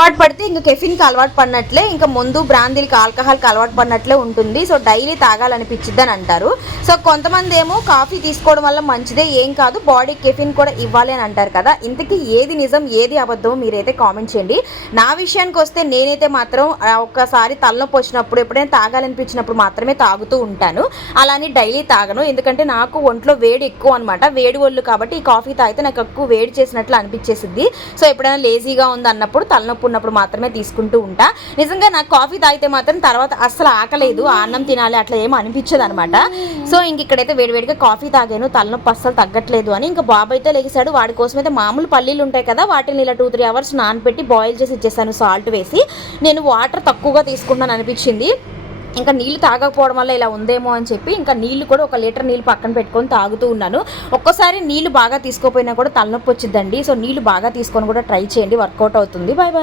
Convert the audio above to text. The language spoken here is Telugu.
అలవాటు పడితే ఇంకా కెఫిన్కి అలవాటు పడినట్లే, ఇంకా ముందు బ్రాందీలకి ఆల్కహాల్కి అలవాటు పడినట్లే ఉంటుంది. సో డైలీ తాగాలనిపించిద్ది అని అంటారు. సో కొంతమంది ఏమో కాఫీ తీసుకోవడం వల్ల మంచిదే, ఏం కాదు, బాడీ కెఫిన్ కూడా ఇవ్వాలి అని అంటారు కదా. ఇంతకీ ఏది నిజం ఏది అబద్ధం మీరైతే కామెంట్ చేయండి. నా విషయానికి వస్తే నేనైతే మాత్రం ఒక్కసారి తలనొప్పి వచ్చినప్పుడు, ఎప్పుడైనా తాగాలనిపించినప్పుడు మాత్రమే తాగుతూ ఉంటాను. అలానే డైలీ తాగను, ఎందుకంటే నాకు ఒంట్లో వేడి ఎక్కువ అనమాట, వేడి ఒళ్ళు కాబట్టి ఈ కాఫీ తాగితే నాకు ఎక్కువ వేడి చేసినట్లు అనిపించేసిద్ది. సో ఎప్పుడైనా లేజీగా ఉంది అన్నప్పుడు, తలనొప్పి ఉన్నప్పుడు మాత్రమే తీసుకుంటూ ఉంటా. నిజంగా నాకు కాఫీ తాగితే మాత్రం తర్వాత అస్సలు ఆకలేదు, అన్నం తినాలి అట్లా ఏమో అనిపించదు అనమాట. సో ఇంక ఇక్కడైతే వేడివేడిగా కాఫీ తాగాను, తలనొప్పి అస్సలు తగ్గట్లేదు అని. ఇంకా బాబు అయితే లేచాడు, వాడి కోసం అయితే మామూలు పల్లీలు ఉంటాయి కదా, వాటిని ఇలా 2-3 అవర్స్ నానబెట్టి బాయిల్ చేసి ఇచ్చేసాను సాల్ట్ వేసి. నేను వాటర్ తక్కువగా తీసుకుంటాను అనిపించింది, ఇంకా నీళ్ళు తాగకపోవడం వల్ల ఇలా ఉందేమో అని చెప్పి ఇంకా నీళ్ళు కూడా 1 లీటర్ నీళ్ళు పక్కన పెట్టుకొని తాగుతూ ఉన్నాను. ఒక్కోసారి నీళ్ళు బాగా తీసుకోపోయినా కూడా తలనొప్పి వచ్చిందండి. సో నీళ్ళు బాగా తీసుకొని కూడా ట్రై చేయండి, వర్కౌట్ అవుతుంది. Bye bye.